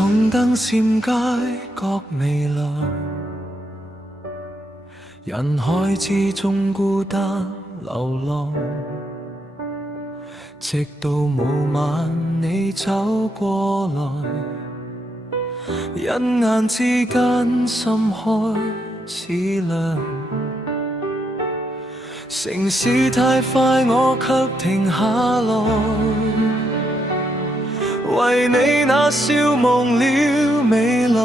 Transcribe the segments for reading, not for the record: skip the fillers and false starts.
紅燈閃街角微涼，人海之中孤單流浪，直到某晚你走過來，一眼之間心開始亮。城市太快，我卻停下來，為你那笑忘了未來。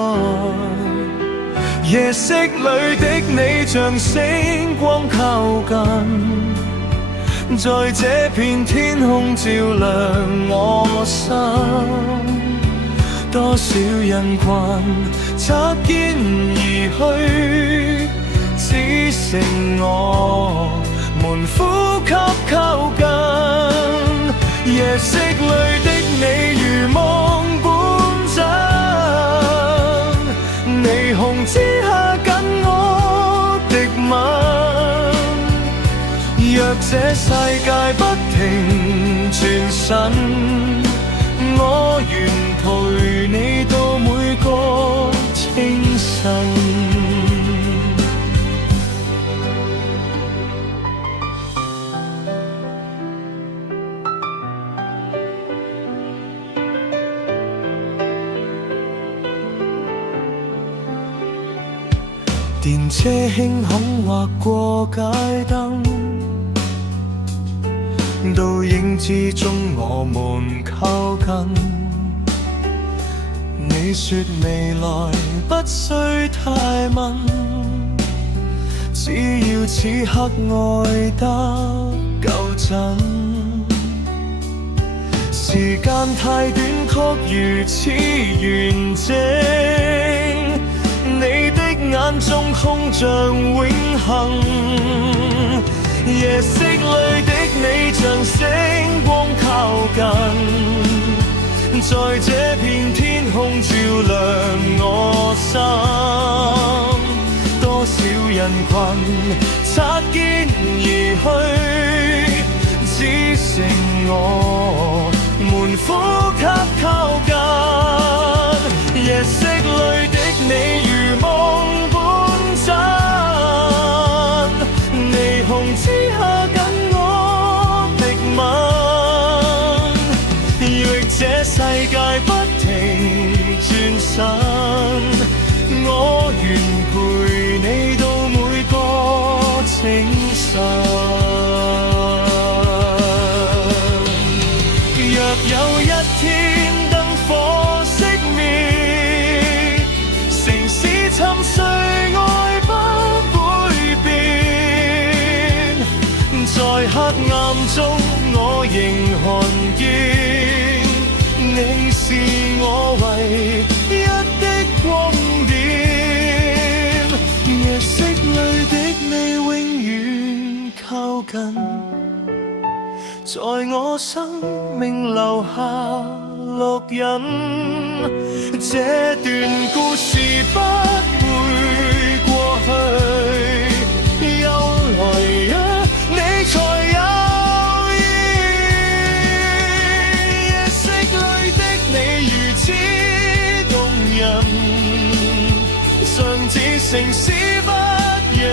夜色裏的你像星光靠近，在這片天空照亮我心。多少人群擦肩而去，只剩我們呼吸靠近。夜色裏的你如夢般真，霓虹之下跟我滴吻。若這世界不停轉身，我願陪你到每個清晨。電車輕恐劃過街燈，倒影之中我們靠近。你說未來不需太問，只要此刻愛得夠真。時間太短，確如此完整，你的眼中空像永恆。夜色裏的你像星光靠近，在這片天空照亮我心。多少人群擦肩而去，只剩我們呼吸靠近。夜色裏的你如夢般真，霓虹之下跟我滴吻。若這世界不停轉身，我願陪你到每個清晨。若有一天燈火熄滅，城市沉睡愛不會變，在黑暗中我仍看見，你是我唯一的光點。夜色裏的你永遠靠近，在我生命留下烙印。這段故事不會過去，又來啊，你才有意。夜色裏的你如此動人，像似城市不揚。